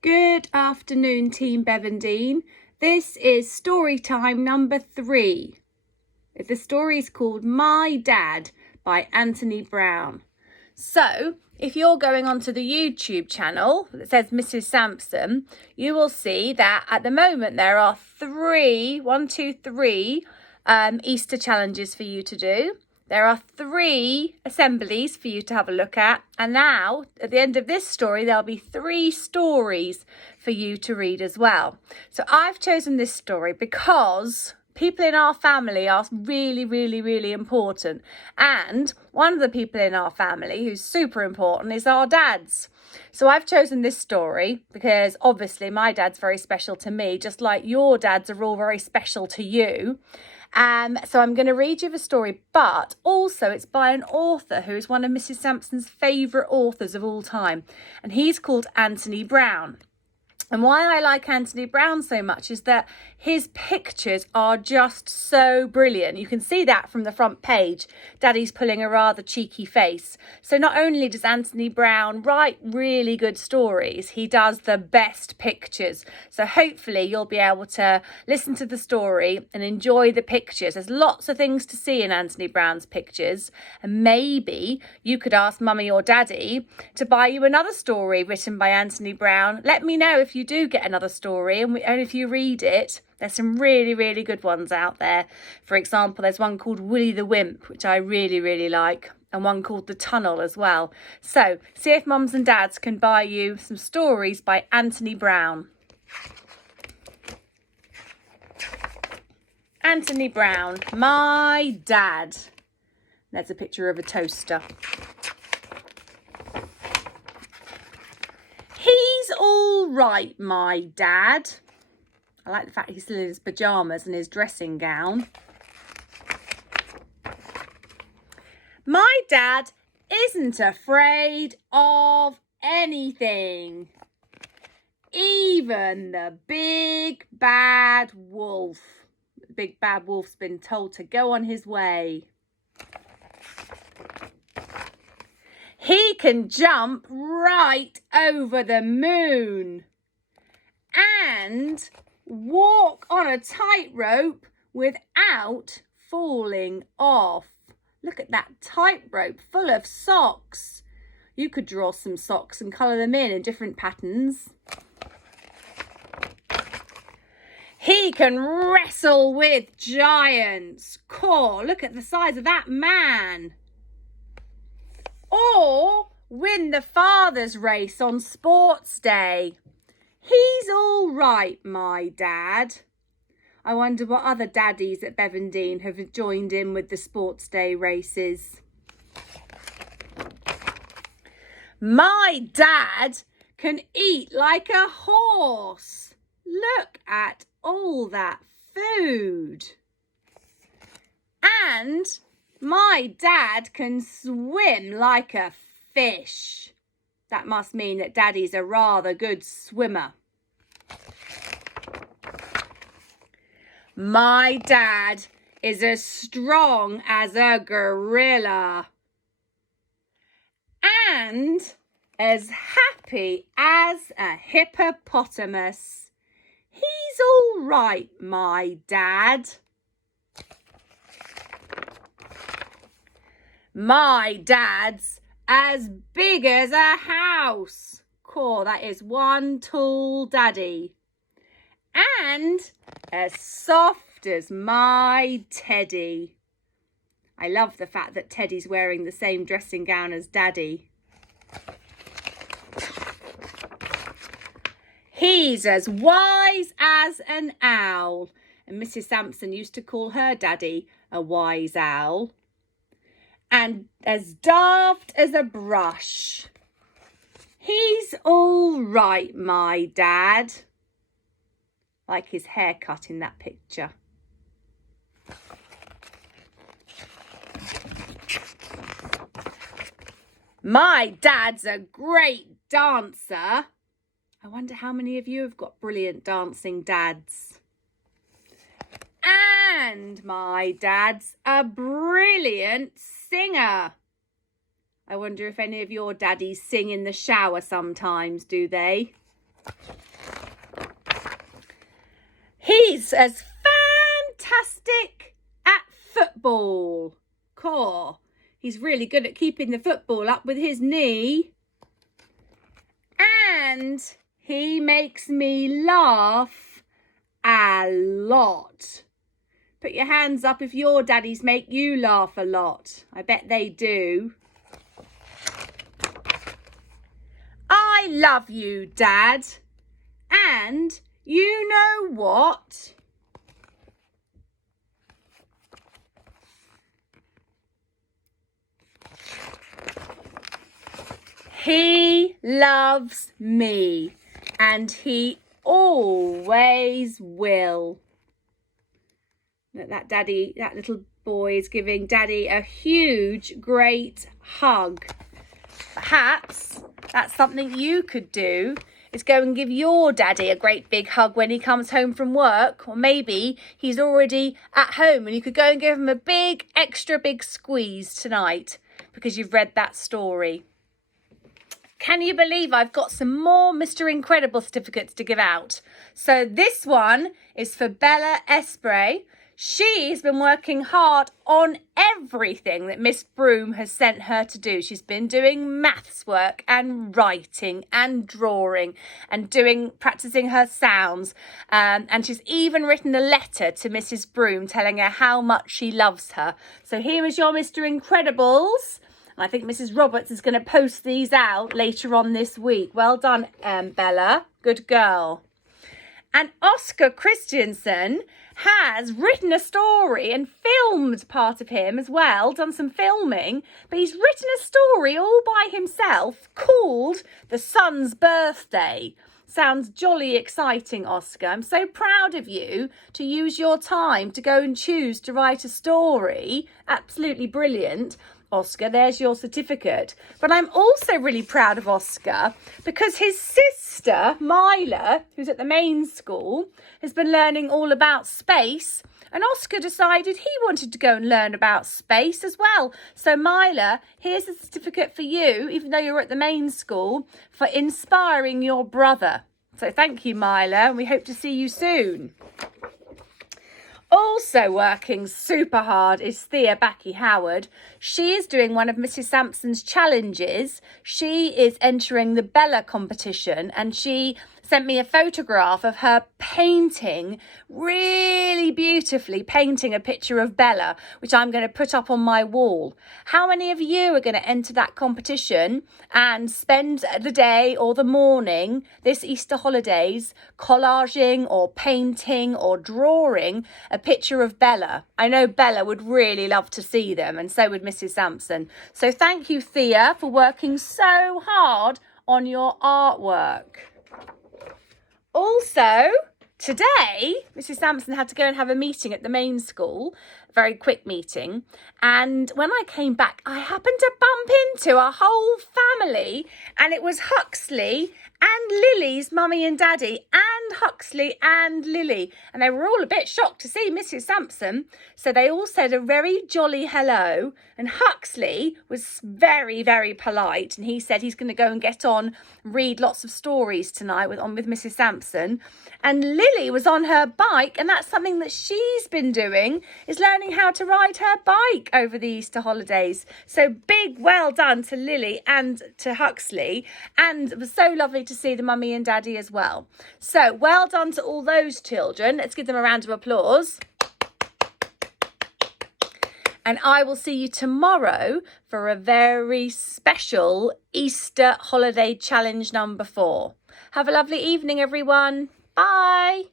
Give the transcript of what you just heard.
Good afternoon, Team Bevendine. This is story time number 3. The story is called My Dad by Anthony Brown. So, if you're going onto the YouTube channel that says Mrs. Sampson, you will see that at the moment there are three Easter challenges for you to do. There are 3 assemblies for you to have a look at. And now, at the end of this story, there'll be 3 stories for you to read as well. So I've chosen this story because people in our family are really important. And one of the people in our family who's super important is our dads. So I've chosen this story because obviously my dad's very special to me, just like your dads are all very special to you. So I'm going to read you the story, but also it's by an author who is one of Mrs. Sampson's favourite authors of all time, and he's called Anthony Brown. And why I like Anthony Brown so much is that his pictures are just so brilliant. You can see that from the front page. Daddy's pulling a rather cheeky face. So not only does Anthony Brown write really good stories, he does the best pictures. So hopefully you'll be able to listen to the story and enjoy the pictures. There's lots of things to see in Anthony Brown's pictures. And maybe you could ask Mummy or Daddy to buy you another story written by Anthony Brown. Let me know if you do get another story and if you read it. There's some really good ones out there. For example, there's one called Willy the Wimp, which I really like, and one called The Tunnel as well. So see if mums and dads can buy you some stories by Anthony Brown. Anthony Brown, My Dad. There's a picture of a toaster. He's all right, my dad. I like the fact he's still in his pyjamas and his dressing gown. My dad isn't afraid of anything. Even the big bad wolf. The big bad wolf's been told to go on his way. He can jump right over the moon and walk on a tightrope without falling off. Look at that tightrope full of socks. You could draw some socks and colour them in different patterns. He can wrestle with giants. Cool, look at the size of that man. Or win the father's race on sports day. He's all right, my dad. I wonder what other daddies at Bevendine have joined in with the sports day races. My dad can eat like a horse. Look at all that food. And my dad can swim like a fish. That must mean that Daddy's a rather good swimmer. My dad is as strong as a gorilla and as happy as a hippopotamus. He's all right, my dad. My dad's as big as a house. Cool, that is one tall daddy. And as soft as my Teddy. I love the fact that Teddy's wearing the same dressing gown as Daddy. He's as wise as an owl. And Mrs. Sampson used to call her Daddy a wise owl. And as daft as a brush. He's all right, my dad. Like his haircut in that picture. My dad's a great dancer. I wonder how many of you have got brilliant dancing dads. And my dad's a brilliant singer. I wonder if any of your daddies sing in the shower sometimes, do they? He's as fantastic at football. Caw. He's really good at keeping the football up with his knee. And he makes me laugh a lot. Put your hands up if your daddies make you laugh a lot. I bet they do. I love you, Dad. And you know what? He loves me, and he always will. That little boy is giving Daddy a huge, great hug. Perhaps that's something you could do, is go and give your daddy a great big hug when he comes home from work. Or maybe he's already at home and you could go and give him a big, extra big squeeze tonight because you've read that story. Can you believe I've got some more Mr. Incredible certificates to give out? So this one is for Bella Espray. She's been working hard on everything that Miss Broom has sent her to do. She's been doing maths work and writing and drawing and practicing her sounds. And she's even written a letter to Mrs. Broom telling her how much she loves her. So here is your Mr. Incredibles. I think Mrs. Roberts is going to post these out later on this week. Well done, Bella. Good girl. And Oscar Christiansen has written a story and filmed part of him as well, done some filming, but he's written a story all by himself called The Sun's Birthday. Sounds jolly exciting, Oscar. I'm so proud of you to use your time to go and choose to write a story. Absolutely brilliant. Oscar, there's your certificate. But I'm also really proud of Oscar because his sister, Myla, who's at the main school, has been learning all about space. And Oscar decided he wanted to go and learn about space as well. So Myla, here's a certificate for you, even though you're at the main school, for inspiring your brother. So thank you, Myla, and we hope to see you soon. Also working super hard is Thea Backy Howard. She is doing one of Mrs. Sampson's challenges. She is entering the Bella competition and she sent me a photograph of her painting, really beautifully painting a picture of Bella, which I'm going to put up on my wall. How many of you are going to enter that competition and spend the day or the morning this Easter holidays collaging or painting or drawing a picture of Bella? I know Bella would really love to see them, and so would Mrs. Sampson. So thank you, Thea, for working so hard on your artwork. Also, today, Mrs. Sampson had to go and have a meeting at the main school, a very quick meeting. And when I came back, I happened to bump into a whole family, and it was Huxley and Lily's mummy and daddy, and Huxley and Lily. And they were all a bit shocked to see Mrs. Sampson. So they all said a very jolly hello. And Huxley was very, very polite. And he said he's going to go and get on, read lots of stories tonight with Mrs. Sampson. And Lily was on her bike. And that's something that she's been doing, is learning how to ride her bike over the Easter holidays. So big well done to Lily and to Huxley. And it was so lovely to see the mummy and daddy as well. So well done to all those children. Let's give them a round of applause. And I will see you tomorrow for a very special Easter holiday challenge number 4. Have a lovely evening, everyone. Bye.